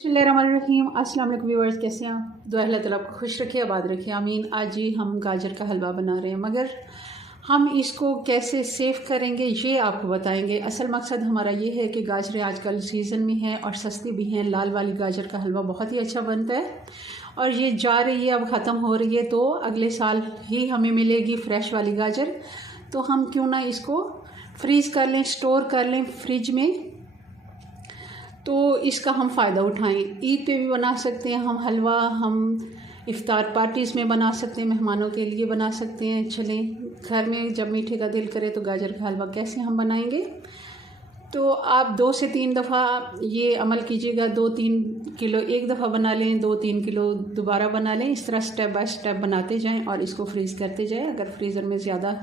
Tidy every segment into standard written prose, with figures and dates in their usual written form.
बिस्मिल्लाहिर्रहमानिर्रहीम। अस्सलाम वालेकुम व्यूअर्स, कैसे हैं आप? दुआ अल्लाह ताला आपको खुश रखे, आबाद रखे, आमीन। आज ही हम गाजर का हलवा बना रहे हैं, मगर हम इसको कैसे सेव करेंगे ये आपको बताएंगे। असल मकसद हमारा ये है कि गाजरें आजकल सीज़न में हैं और सस्ती भी हैं। लाल वाली गाजर का हलवा बहुत ही अच्छा बनता है और ये जा रही है, अब ख़त्म हो रही है, तो अगले साल ही हमें मिलेगी फ़्रेश वाली गाजर। तो हम क्यों ना इसको फ्रीज़ कर लें, स्टोर कर लें फ्रिज में, तो इसका हम फ़ायदा उठाएं। ईद पे भी बना सकते हैं हम हलवा, हम इफ़्तार पार्टीज़ में बना सकते हैं, मेहमानों के लिए बना सकते हैं। चलें, घर में जब मीठे का दिल करे तो गाजर का हलवा कैसे हम बनाएंगे। तो आप 2 से 3 दफ़ा ये अमल कीजिएगा। 2-3 किलो एक दफ़ा बना लें, 2-3 किलो दोबारा बना लें। इस तरह स्टेप बाय स्टेप बनाते जाएं और इसको फ्रीज़ करते जाएं। अगर फ्रीज़र में ज़्यादा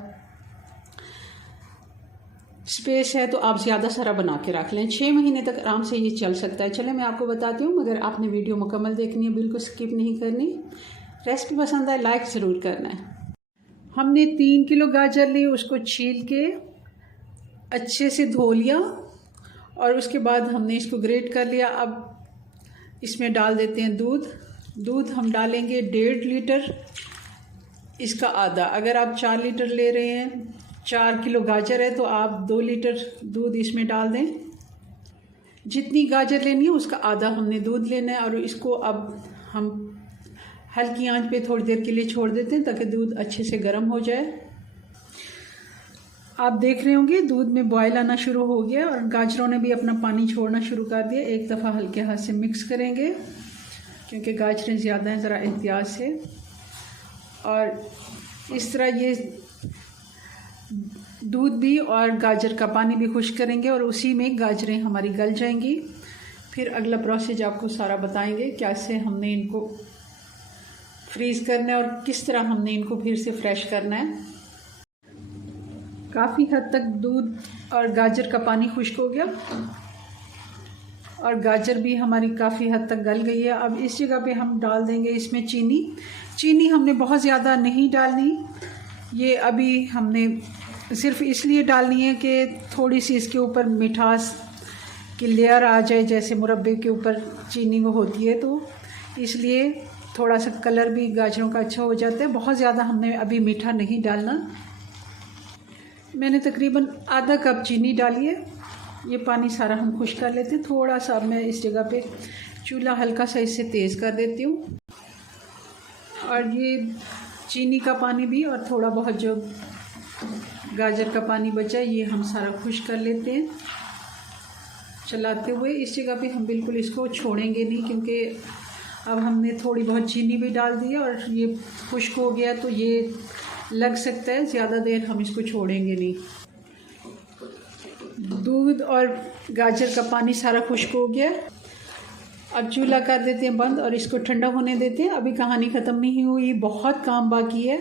स्पेस है तो आप ज़्यादा सारा बना के रख लें। 6 महीने तक आराम से ये चल सकता है। चलें, मैं आपको बताती हूँ, मगर आपने वीडियो मुकम्मल देखनी है, बिल्कुल स्किप नहीं करनी। रेसिपी पसंद आए लाइक ज़रूर करना है। हमने 3 किलो गाजर ली, उसको छील के अच्छे से धो लिया और उसके बाद हमने इसको ग्रेट कर लिया। अब इसमें डाल देते हैं दूध हम डालेंगे 1.5 लीटर, इसका आधा। अगर आप 4 लीटर ले रहे हैं, 4 किलो गाजर है, तो आप 2 लीटर दूध इसमें डाल दें। जितनी गाजर लेनी है उसका आधा हमने दूध लेना है। और इसको अब हम हल्की आंच पे थोड़ी देर के लिए छोड़ देते हैं ताकि दूध अच्छे से गर्म हो जाए। आप देख रहे होंगे दूध में बॉयल आना शुरू हो गया और गाजरों ने भी अपना पानी छोड़ना शुरू कर दिया। एक दफ़ा हल्के हाथ से मिक्स करेंगे क्योंकि गाजरें ज़्यादा हैं, ज़रा एहतियात से। और इस तरह ये दूध भी और गाजर का पानी भी खुश करेंगे और उसी में गाजरें हमारी गल जाएंगी। फिर अगला प्रोसेस आपको सारा बताएंगे, कैसे हमने इनको फ्रीज़ करना है और किस तरह हमने इनको फिर से फ्रेश करना है। काफ़ी हद तक दूध और गाजर का पानी खुश्क हो गया और गाजर भी हमारी काफ़ी हद तक गल गई है। अब इस जगह पे हम डाल देंगे इसमें चीनी हमने बहुत ज़्यादा नहीं डालनी। ये अभी हमने सिर्फ इसलिए डालनी है कि थोड़ी सी इसके ऊपर मिठास की लेयर आ जाए, जैसे मुरब्बे के ऊपर चीनी वो होती है, तो इसलिए थोड़ा सा कलर भी गाजरों का अच्छा हो जाता है। बहुत ज़्यादा हमने अभी मीठा नहीं डालना। मैंने तकरीबन आधा कप चीनी डाली है। ये पानी सारा हम खुश कर लेते हैं। थोड़ा सा मैं इस जगह पे चूल्हा हल्का सा इससे तेज़ कर देती हूँ और ये चीनी का पानी भी और थोड़ा बहुत जो गाजर का पानी बचा ये हम सारा खुश कर लेते हैं चलाते हुए। इस जगह पे हम बिल्कुल इसको छोड़ेंगे नहीं क्योंकि अब हमने थोड़ी बहुत चीनी भी डाल दी है और ये खुश्क हो गया, तो ये लग सकता है ज़्यादा देर हम इसको छोड़ेंगे नहीं। दूध और गाजर का पानी सारा खुश्क हो गया। अब चूल्हा कर देते हैं बंद और इसको ठंडा होने देते हैं। अभी कहानी ख़त्म नहीं हुई, बहुत काम बाकी है।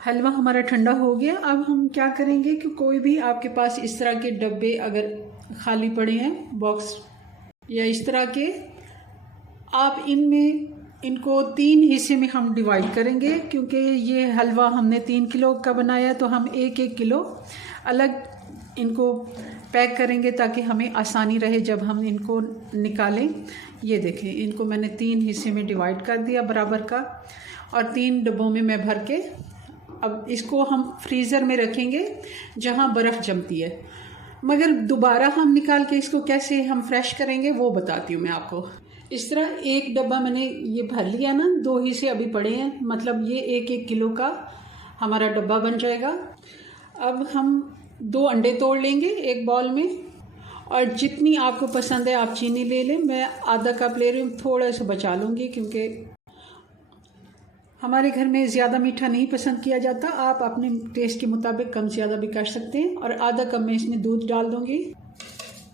हलवा हमारा ठंडा हो गया। अब हम क्या करेंगे कि कोई भी आपके पास इस तरह के डब्बे अगर खाली पड़े हैं, बॉक्स या इस तरह के, आप इनको 3 हिस्से में हम डिवाइड करेंगे। क्योंकि ये हलवा हमने 3 किलो का बनाया तो हम 1-1 किलो अलग इनको पैक करेंगे ताकि हमें आसानी रहे जब हम इनको निकालें। ये देखें, इनको मैंने 3 हिस्से में डिवाइड कर दिया बराबर का और 3 डब्बों में मैं भर के अब इसको हम फ्रीज़र में रखेंगे जहाँ बर्फ़ जमती है। मगर दोबारा हम निकाल के इसको कैसे हम फ्रेश करेंगे वो बताती हूँ मैं आपको। इस तरह 1 डब्बा मैंने ये भर लिया ना, 2 हिस्से अभी पड़े हैं, मतलब ये 1-1 किलो का हमारा डब्बा बन जाएगा। अब हम 2 अंडे तोड़ लेंगे एक बाउल में और जितनी आपको पसंद है आप चीनी ले लें। मैं आधा कप ले रही हूँ, थोड़ा सा बचा लूँगी क्योंकि हमारे घर में ज़्यादा मीठा नहीं पसंद किया जाता। आप अपने टेस्ट के मुताबिक कम ज़्यादा भी कर सकते हैं। और आधा कप में इसमें दूध डाल दूँगी।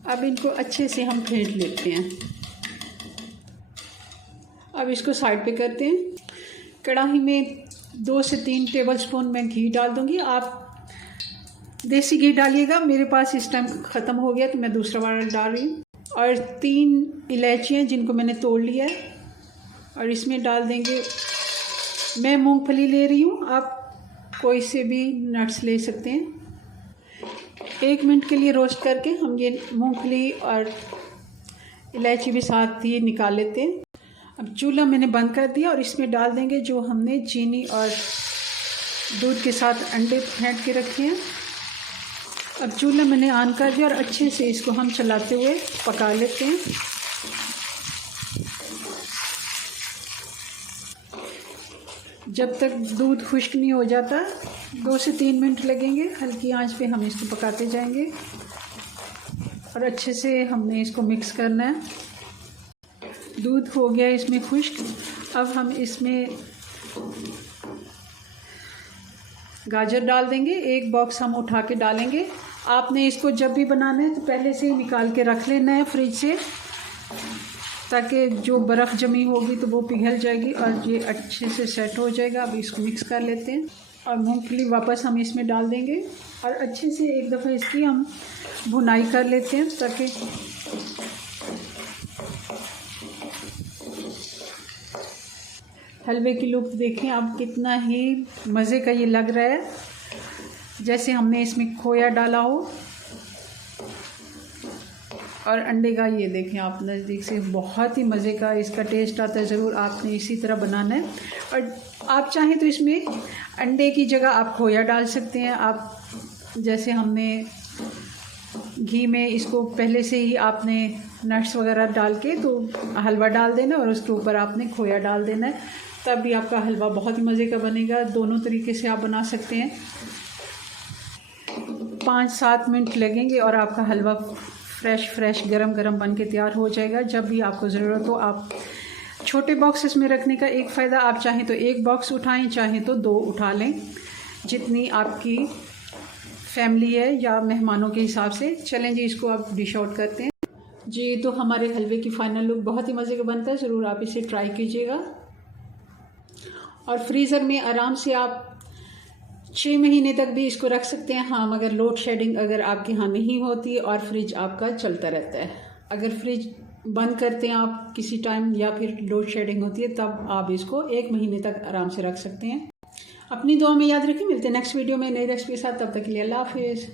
अब इनको अच्छे से हम फेंट लेते हैं। अब इसको साइड पे करते हैं। कढ़ाई में 2 से 3 टेबलस्पून मैं घी डाल दूँगी। आप देसी घी डालिएगा, मेरे पास इस टाइम ख़त्म हो गया तो मैं दूसरा वाला डाल रही हूँ। और 3 इलायचियाँ जिनको मैंने तोड़ लिया है और इसमें डाल देंगे। मैं मूंगफली ले रही हूँ, आप कोई से भी नट्स ले सकते हैं। 1 मिनट के लिए रोस्ट करके हम ये मूंगफली और इलायची भी साथ ही निकाल लेते हैं। अब चूल्हा मैंने बंद कर दिया और इसमें डाल देंगे जो हमने चीनी और दूध के साथ अंडे फेंट के रखे हैं। अब चूल्हा मैंने ऑन कर दिया और अच्छे से इसको हम चलाते हुए पका लेते हैं। जब तक दूध खुश्क नहीं हो जाता 2 से 3 मिनट लगेंगे। हल्की आंच पे हम इसको पकाते जाएंगे और अच्छे से हमने इसको मिक्स करना है। दूध हो गया इसमें खुश्क। अब हम इसमें गाजर डाल देंगे। 1 बॉक्स हम उठा के डालेंगे। आपने इसको जब भी बनाना है तो पहले से ही निकाल के रख लेना है फ्रिज से, ताकि जो बर्फ़ जमी होगी तो वो पिघल जाएगी और ये अच्छे से सेट हो जाएगा। अब इसको मिक्स कर लेते हैं और मूंगफली वापस हम इसमें डाल देंगे और अच्छे से एक दफ़ा इसकी हम भुनाई कर लेते हैं, ताकि हलवे की लुक देखें आप कितना ही मज़े का ये लग रहा है, जैसे हमने इसमें खोया डाला हो। और अंडे का ये देखें आप नज़दीक से, बहुत ही मज़े का इसका टेस्ट आता है। ज़रूर आपने इसी तरह बनाना है। और आप चाहें तो इसमें अंडे की जगह आप खोया डाल सकते हैं। आप जैसे हमने घी में इसको पहले से ही आपने नट्स वगैरह डाल के तो हलवा डाल देना और उसके ऊपर आपने खोया डाल देना है, तब भी आपका हलवा बहुत ही मज़े का बनेगा। दोनों तरीके से आप बना सकते हैं। 5-7 मिनट लगेंगे और आपका हलवा फ्रेश गरम गरम बन के तैयार हो जाएगा। जब भी आपको ज़रूरत हो आप छोटे बॉक्सेस में रखने का एक फ़ायदा, आप चाहें तो 1 बॉक्स उठाएं, चाहें तो 2 उठा लें, जितनी आपकी फैमिली है या मेहमानों के हिसाब से। चलें जी, इसको आप डिश आउट करते हैं जी। तो हमारे हलवे की फ़ाइनल लुक बहुत ही मज़े का बनता है। ज़रूर आप इसे ट्राई कीजिएगा। और फ्रीज़र में आराम से आप 6 महीने तक भी इसको रख सकते हैं। हाँ, मगर लोड शेडिंग अगर आपके यहाँ नहीं होती और फ्रिज आपका चलता रहता है। अगर फ्रिज बंद करते हैं आप किसी टाइम या फिर लोड शेडिंग होती है, तब आप इसको 1 महीने तक आराम से रख सकते हैं। अपनी दुआ में याद रखें। मिलते हैं नेक्स्ट वीडियो में नई रेसिपी के साथ। तब तक के लिए अल्लाह हाफिज़।